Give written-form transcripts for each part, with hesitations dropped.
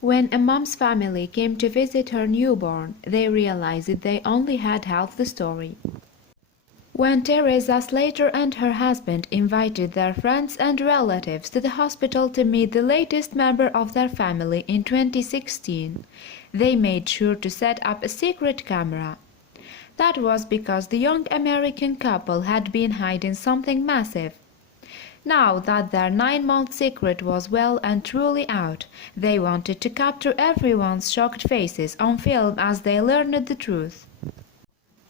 When a mom's family came to visit her newborn, they realized that they only had half the story. When Theresa Slater and her husband invited their friends and relatives to the hospital to meet the latest member of their family in 2016, they made sure to set up a secret camera. That was because the young American couple had been hiding something massive. Now that their 9-month secret was well and truly out, they wanted to capture everyone's shocked faces on film as they learned the truth.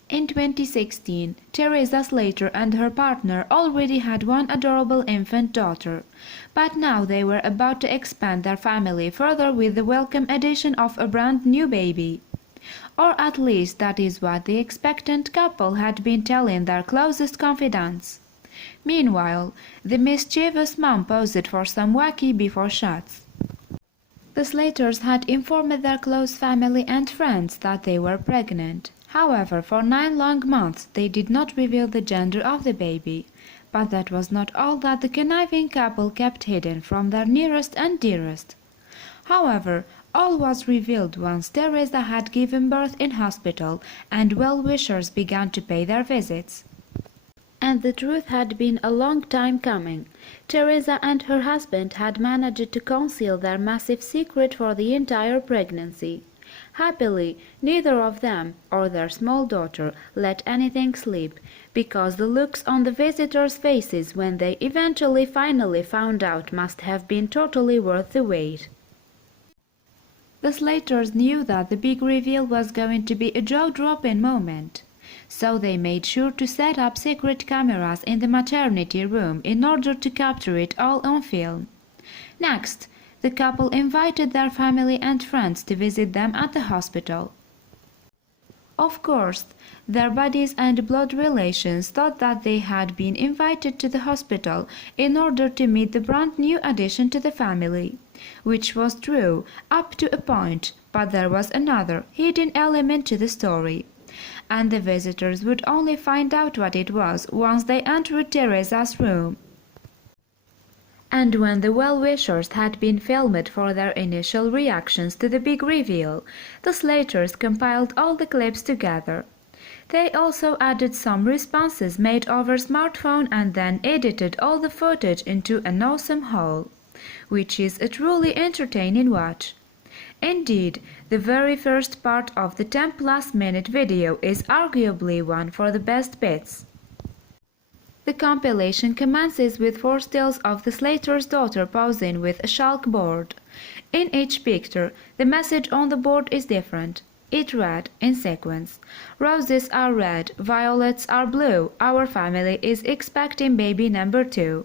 In 2016, Theresa Slater and her partner already had one adorable infant daughter, but now they were about to expand their family further with the welcome addition of a brand new baby. Or at least that is what the expectant couple had been telling their closest confidants. Meanwhile, the mischievous mom posed for some wacky before shots. The Slaters had informed their close family and friends that they were pregnant. However, for 9 long months they did not reveal the gender of the baby. But that was not all that the conniving couple kept hidden from their nearest and dearest. However, all was revealed once Theresa had given birth in hospital and well-wishers began to pay their visits. And the truth had been a long time coming. Theresa and her husband had managed to conceal their massive secret for the entire pregnancy. Happily, neither of them or their small daughter let anything slip, because the looks on the visitors' faces when they finally found out must have been totally worth the wait. The Slaters knew that the big reveal was going to be a jaw-dropping moment. So they made sure to set up secret cameras in the maternity room in order to capture it all on film. Next, the couple invited their family and friends to visit them at the hospital. Of course, their buddies and blood relations thought that they had been invited to the hospital in order to meet the brand new addition to the family, which was true up to a point, but there was another hidden element to the story. And the visitors would only find out what it was once they entered Theresa's room. And when the well-wishers had been filmed for their initial reactions to the big reveal, the Slaters compiled all the clips together. They also added some responses made over smartphone and then edited all the footage into an awesome whole, which is a truly entertaining watch. Indeed, the very first part of the 10+ minute video is arguably one for the best bits. The compilation commences with 4 stills of the Slater's daughter posing with a chalkboard. In each picture, the message on the board is different. It read, in sequence, "Roses are red, violets are blue, our family is expecting baby number 2.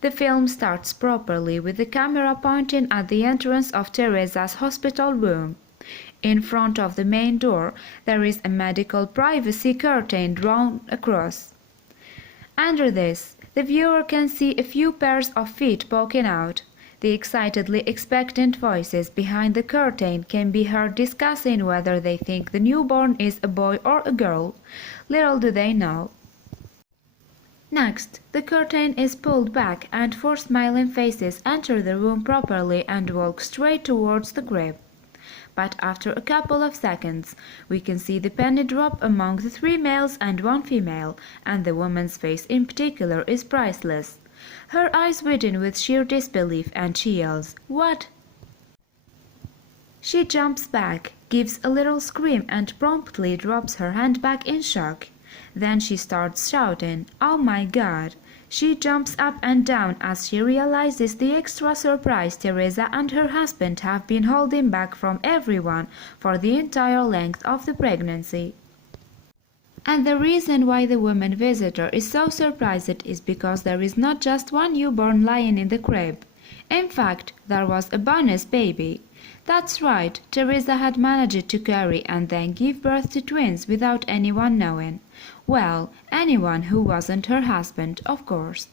The film starts properly with the camera pointing at the entrance of Theresa's hospital room. In front of the main door, there is a medical privacy curtain drawn across. Under this, the viewer can see a few pairs of feet poking out. The excitedly expectant voices behind the curtain can be heard discussing whether they think the newborn is a boy or a girl. Little do they know. Next, the curtain is pulled back and 4 smiling faces enter the room properly and walk straight towards the crib. But after a couple of seconds, we can see the penny drop among the 3 males and 1 female, and the woman's face in particular is priceless. Her eyes widen with sheer disbelief and she yells, "What?" She jumps back, gives a little scream and promptly drops her hand back in shock. Then she starts shouting, "Oh my God!" She jumps up and down as she realizes the extra surprise Theresa and her husband have been holding back from everyone for the entire length of the pregnancy. And the reason why the woman visitor is so surprised is because there is not just one newborn lying in the crib. In fact, there was a bonus baby. That's right, Theresa had managed to carry and then give birth to twins without anyone knowing. Well, anyone who wasn't her husband, of course.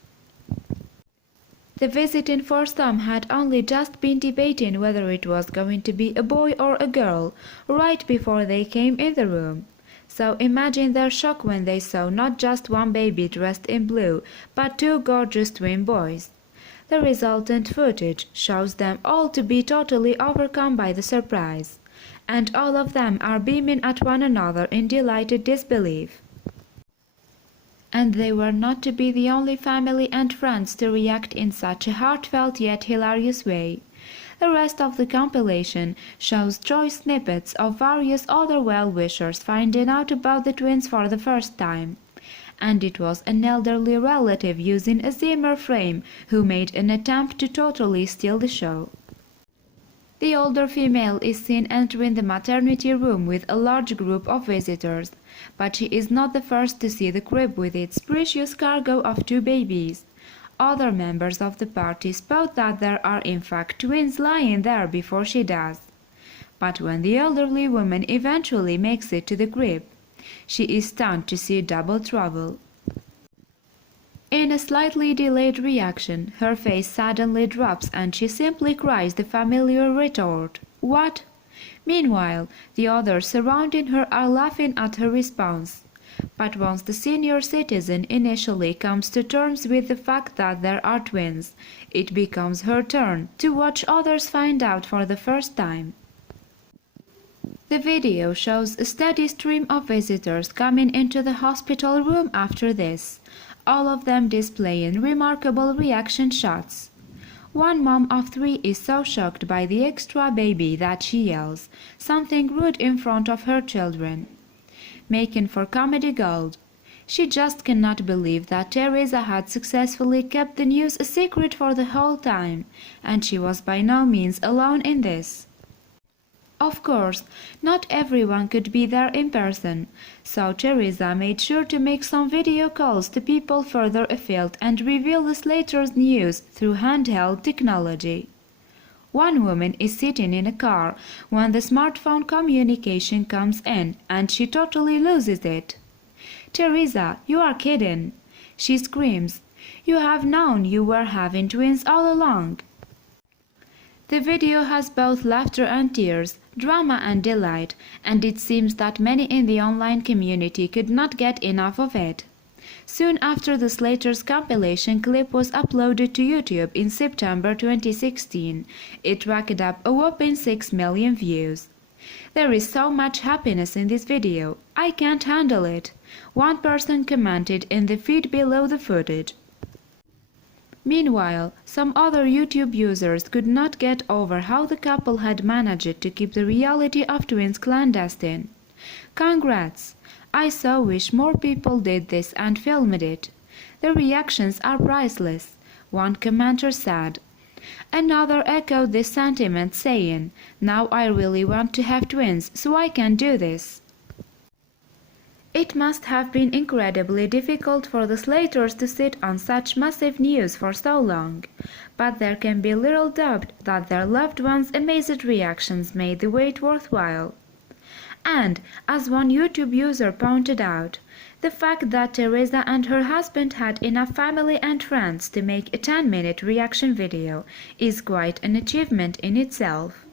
The visiting foursome had only just been debating whether it was going to be a boy or a girl, right before they came in the room. So imagine their shock when they saw not just one baby dressed in blue, but 2 gorgeous twin boys. The resultant footage shows them all to be totally overcome by the surprise, and all of them are beaming at one another in delighted disbelief. And they were not to be the only family and friends to react in such a heartfelt yet hilarious way. The rest of the compilation shows choice snippets of various other well-wishers finding out about the twins for the first time. And it was an elderly relative using a Zimmer frame who made an attempt to totally steal the show. The older female is seen entering the maternity room with a large group of visitors, but she is not the first to see the crib with its precious cargo of 2 babies. Other members of the party spot that there are in fact twins lying there before she does. But when the elderly woman eventually makes it to the crib, she is stunned to see double trouble. In a slightly delayed reaction, her face suddenly drops and she simply cries the familiar retort, "What?" Meanwhile, the others surrounding her are laughing at her response. But once the senior citizen initially comes to terms with the fact that there are twins, it becomes her turn to watch others find out for the first time. The video shows a steady stream of visitors coming into the hospital room after this, all of them displaying remarkable reaction shots. One mom of 3 is so shocked by the extra baby that she yells something rude in front of her children, making for comedy gold. She just cannot believe that Theresa had successfully kept the news a secret for the whole time, and she was by no means alone in this. Of course, not everyone could be there in person, so Theresa made sure to make some video calls to people further afield and reveal the Slater's news through handheld technology. One woman is sitting in a car when the smartphone communication comes in and she totally loses it. "Theresa, you are kidding!" she screams. "You have known you were having twins all along." The video has both laughter and tears, drama and delight, and it seems that many in the online community could not get enough of it. Soon after the Slater's compilation clip was uploaded to YouTube in September 2016, it racked up a whopping 6 million views. "There is so much happiness in this video, I can't handle it," one person commented in the feed below the footage. Meanwhile, some other YouTube users could not get over how the couple had managed to keep the reality of twins clandestine. "Congrats! I so wish more people did this and filmed it. The reactions are priceless," one commenter said. Another echoed this sentiment, saying, "Now I really want to have twins so I can do this." It must have been incredibly difficult for the Slaters to sit on such massive news for so long, but there can be little doubt that their loved ones' amazed reactions made the wait worthwhile. And, as one YouTube user pointed out, the fact that Theresa and her husband had enough family and friends to make a 10-minute reaction video is quite an achievement in itself.